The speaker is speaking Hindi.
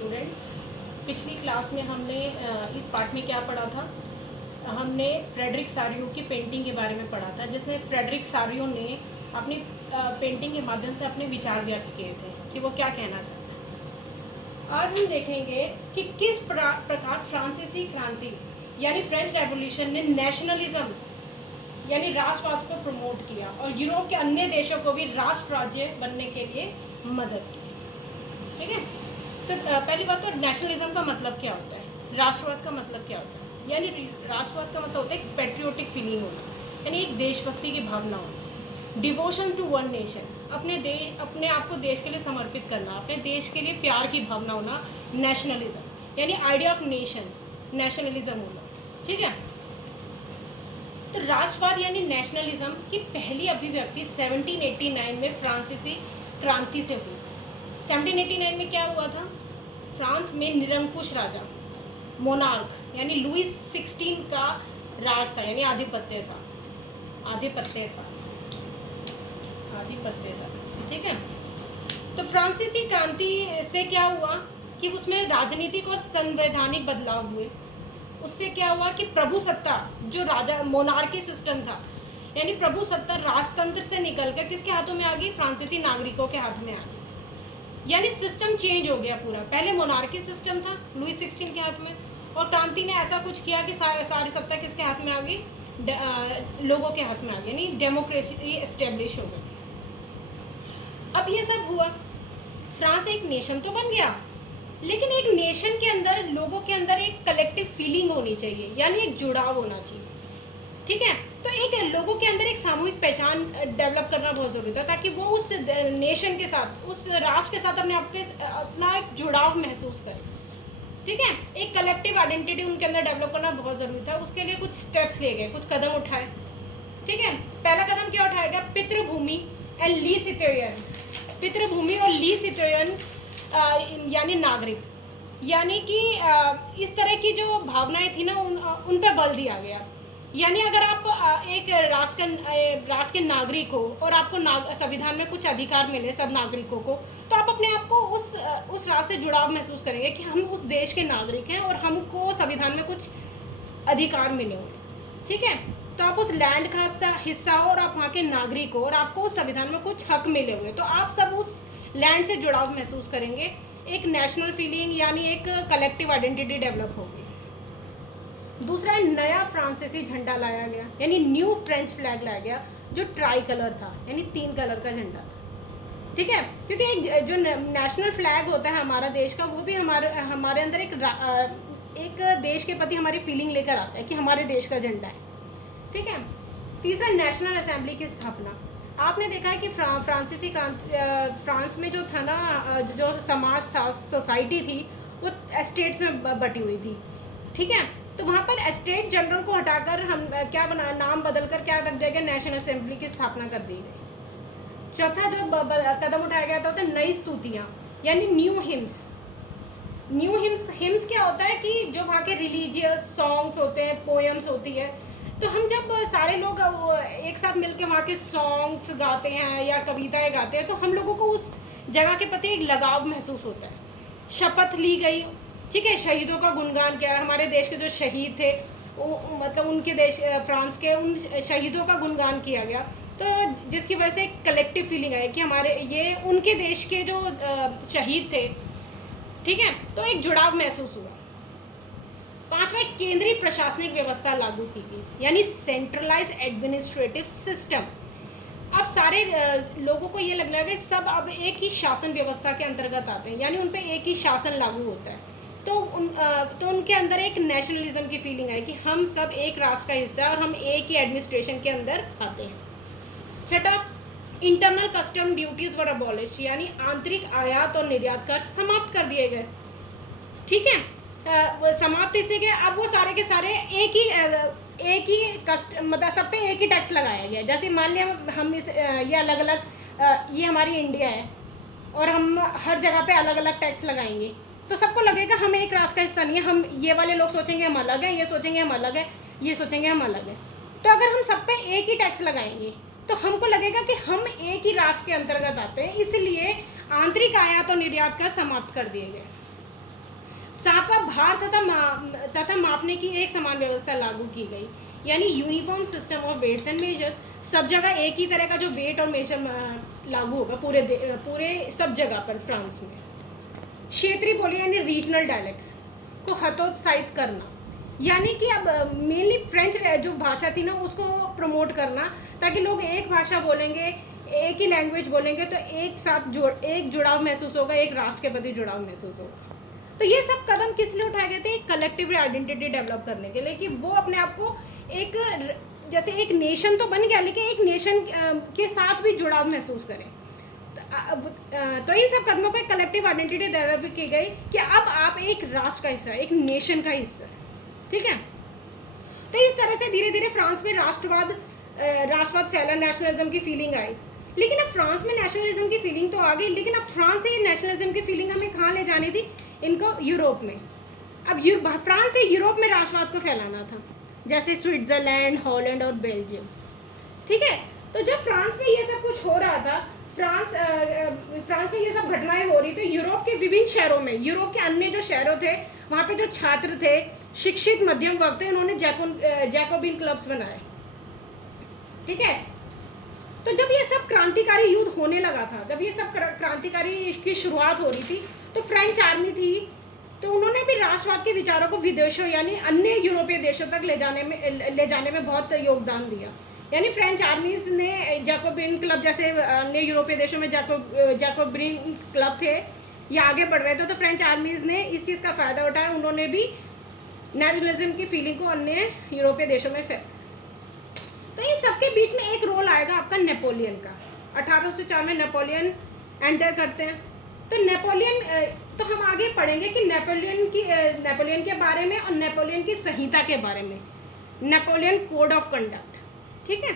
स्टूडेंट्स, पिछली क्लास में हमने इस पार्ट में क्या पढ़ा था। हमने फ्रेडरिक सारियो की पेंटिंग के बारे में पढ़ा था, जिसमें फ्रेडरिक सारियो ने अपनी पेंटिंग के माध्यम से अपने विचार व्यक्त किए थे कि वो क्या कहना चाहते हैं। आज हम देखेंगे कि किस प्रकार फ्रांसीसी क्रांति यानी फ्रेंच रेवोल्यूशन ने नेशनलिज्म यानी राष्ट्रवाद को प्रमोट किया और यूरोप के अन्य देशों को भी राष्ट्र राज्य बनने के लिए मदद की। ठीक है, तो पहली बात तो नेशनलिज्म का मतलब क्या होता है, राष्ट्रवाद का मतलब क्या होता है। यानी राष्ट्रवाद का मतलब होता है पैट्रियोटिक फीलिंग होना, यानी एक देशभक्ति की भावना होना। डिवोशन टू वन नेशन, अपने आप को देश के लिए समर्पित करना, अपने देश के लिए प्यार की भावना होना, नेशनलिज्म यानी आइडिया ऑफ नेशन, नेशनलिज्म होना। ठीक है, तो राष्ट्रवाद यानी नेशनलिज्म की पहली अभिव्यक्ति 1789 में फ्रांसीसी क्रांति से हुई। 1789 में क्या हुआ था, फ्रांस में निरंकुश राजा मोनार्क यानी लुईस 16 का राज था, यानी आधिपत्य था। ठीक है, तो फ्रांसीसी क्रांति से क्या हुआ कि उसमें राजनीतिक और संवैधानिक बदलाव हुए। उससे क्या हुआ कि प्रभु सत्ता, जो राजा मोनार्की सिस्टम था, यानी प्रभु सत्ता राजतंत्र से निकलकर किसके हाथों में आ गई, फ्रांसीसी नागरिकों के हाथ में आ गई। यानी सिस्टम चेंज हो गया पूरा। पहले मोनार्की सिस्टम था लुई 16 के हाथ में, और क्रांति ने ऐसा कुछ किया कि सारी सत्ता किसके हाथ में आ गई, लोगों के हाथ में आ गई, यानी डेमोक्रेसी एस्टेब्लिश हो गई। अब ये सब हुआ, फ्रांस एक नेशन तो बन गया, लेकिन एक नेशन के अंदर लोगों के अंदर एक कलेक्टिव फीलिंग होनी चाहिए, यानी एक जुड़ाव होना चाहिए। ठीक है, तो एक लोगों के अंदर एक सामूहिक पहचान डेवलप करना बहुत ज़रूरी था, ताकि वो उस नेशन के साथ, उस राष्ट्र के साथ अपना एक जुड़ाव महसूस करें। ठीक है, एक कलेक्टिव आइडेंटिटी उनके अंदर डेवलप करना बहुत ज़रूरी था। उसके लिए कुछ स्टेप्स लिए गए, कुछ कदम उठाए। ठीक है, पहला कदम क्या उठाया गया, पितृभूमि एंड ली सिटोयन। पितृभूमि और ली सिटोयन यानी नागरिक, यानी कि इस तरह की जो भावनाएं थी ना, उन पर बल दिया गया। यानी अगर आप एक राष्ट्र के नागरिक हो और आपको संविधान में कुछ अधिकार मिले सब नागरिकों को, तो आप अपने आप को उस राष्ट्र से जुड़ाव महसूस करेंगे कि हम उस देश के नागरिक हैं और हमको संविधान में कुछ अधिकार मिले हुए। ठीक है, तो आप उस लैंड का हिस्सा हो और आप वहाँ के नागरिक हो और आपको उस संविधान में कुछ हक मिले हुए, तो आप सब उस लैंड से जुड़ाव महसूस करेंगे। एक नेशनल फीलिंग यानी एक कलेक्टिव आइडेंटिटी डेवलप होगी। दूसरा, नया फ्रांसीसी झंडा लाया गया, यानी न्यू फ्रेंच फ्लैग लाया गया, जो ट्राई कलर था, यानी 3 कलर का झंडा था। ठीक है, क्योंकि एक जो नेशनल फ्लैग होता है हमारा देश का, वो भी हमारे अंदर एक देश के प्रति हमारी फीलिंग लेकर आता है कि हमारे देश का झंडा है। ठीक है, तीसरा, नेशनल असेंबली की स्थापना। आपने देखा है कि फ्रांसीसी फ्रांस में जो था ना, जो समाज था, सोसाइटी थी, वो एस्टेट्स में बटी हुई थी। ठीक है, तो वहाँ पर एस्टेट जनरल को हटाकर हम क्या बना, नाम बदलकर क्या रख दिया गया, नेशनल असेंबली की स्थापना कर दी गई। चौथा जो कदम उठाया गया था नई स्तुतियाँ, यानी न्यू हिम्स। न्यू हिम्स क्या होता है कि जो वहाँ के रिलीजियस सॉन्ग्स होते हैं, पोएम्स होती है, तो हम जब सारे लोग एक साथ मिलकर वहाँ के सॉन्ग्स गाते हैं या कविताएं गाते हैं, तो हम लोगों को उस जगह के प्रति एक लगाव महसूस होता है। शपथ ली गई। ठीक है, शहीदों का गुणगान किया, हमारे देश के जो शहीद थे, मतलब उनके देश फ्रांस के उन शहीदों का गुणगान किया गया, तो जिसकी वजह से एक कलेक्टिव फीलिंग आई कि हमारे ये उनके देश के जो शहीद थे। ठीक है, तो एक जुड़ाव महसूस हुआ। पांचवा, केंद्रीय प्रशासनिक व्यवस्था लागू की गई, यानी सेंट्रलाइज एडमिनिस्ट्रेटिव सिस्टम। अब सारे लोगों को ये लगने लगा सब अब एक ही शासन व्यवस्था के अंतर्गत आते हैं, यानी उन पे एक ही शासन लागू होता है। तो उनके अंदर एक नेशनलिज्म की फीलिंग आई कि हम सब एक राष्ट्र का हिस्सा है और हम एक ही एडमिनिस्ट्रेशन के अंदर आते हैं। छठा, इंटरनल कस्टम ड्यूटीज वर अबॉलिश, यानी आंतरिक आयात और निर्यात कर समाप्त कर दिए गए। ठीक है, समाप्त इसलिए कि अब वो सारे के सारे एक ही मतलब सब पे एक ही टैक्स लगाया गया। जैसे मान लिया हम ये अलग अलग, ये हमारी इंडिया है और हम हर जगह पे अलग अलग टैक्स लगाएंगे, तो सबको लगेगा हम एक राष्ट्र का हिस्सा नहीं है। हम ये वाले लोग सोचेंगे हम अलग हैं, ये सोचेंगे हम अलग हैं, ये सोचेंगे हम अलग हैं। तो अगर हम सब पे एक ही टैक्स लगाएंगे तो हमको लगेगा कि हम एक ही राष्ट्र के अंतर्गत आते हैं, इसलिए आंतरिक आयात और निर्यात कर समाप्त कर दिए गए। सातवां, भार तथा मापने की एक समान व्यवस्था लागू की गई, यानी uniform system of weights and measure. सब जगह एक ही तरह का जो वेट और मेजर लागू होगा पूरे सब जगह पर फ्रांस में। क्षेत्रीय बोली यानी रीजनल डायलेक्ट्स को हतोत्साहित करना, यानी कि अब मेनली फ्रेंच जो भाषा थी ना उसको प्रमोट करना, ताकि लोग एक भाषा बोलेंगे, एक ही लैंग्वेज बोलेंगे तो एक साथ एक जुड़ाव महसूस होगा, एक राष्ट्र के प्रति जुड़ाव महसूस होगा। तो ये सब कदम किस लिए उठाए गए थे? एक कलेक्टिव आइडेंटिटी डेवलप करने के लिए, कि वो अपने आप को एक जैसे एक नेशन तो बन गया, लेकिन एक नेशन के साथ भी जुड़ाव महसूस करें। तो इन सब कदमों को एक कलेक्टिव आइडेंटिटी डेवलप की गई कि अब आप एक राष्ट्र का हिस्सा, एक नेशन का हिस्सा, ठीक है। तो इस तरह से धीरे धीरे फ्रांस में राष्ट्रवाद फैला, नेशनलिज्म की फीलिंग आई। लेकिन अब फ्रांस में नेशनलिज्म की फीलिंग तो आ गई, लेकिन अब फ्रांस से ये नेशनलिज्म की फीलिंग हमें कहाँ ले जानी थी? इनको यूरोप में। अब फ्रांस से यूरोप में राष्ट्रवाद को फैलाना था, जैसे स्विट्जरलैंड, हॉलैंड और बेल्जियम, ठीक है। तो जब फ्रांस में ये सब कुछ हो रहा था, फ्रांस में ये सब घटनाएं हो रही थी, यूरोप के विभिन्न शहरों में, यूरोप के अन्य जो शहरों थे वहाँ पे जो छात्र थे, शिक्षित मध्यम वर्ग थे, उन्होंने जैकोबिन क्लब्स बनाए, ठीक है। तो जब ये सब क्रांतिकारी युद्ध होने लगा था, जब ये सब क्रांतिकारी की शुरुआत हो रही थी, तो फ्रेंच आर्मी थी, तो उन्होंने भी राष्ट्रवाद के विचारों को विदेशों यानी अन्य यूरोपीय देशों तक ले जाने में बहुत योगदान दिया। यानी फ्रेंच आर्मीज ने जैकोबिन क्लब, जैसे अन्य यूरोपीय देशों में जैकोबिन क्लब थे, ये आगे बढ़ रहे थे, तो फ्रेंच आर्मीज ने इस चीज़ का फ़ायदा उठाया, उन्होंने भी नेशनलिज्म की फीलिंग को अन्य यूरोपीय देशों में तो इन सबके बीच में एक रोल आएगा आपका नेपोलियन का। 1804 में नेपोलियन एंटर करते हैं। तो नेपोलियन, तो हम आगे पढ़ेंगे कि नेपोलियन के बारे में और नेपोलियन की संहिता के बारे में, नेपोलियन कोड ऑफ कंडक्ट, ठीक है।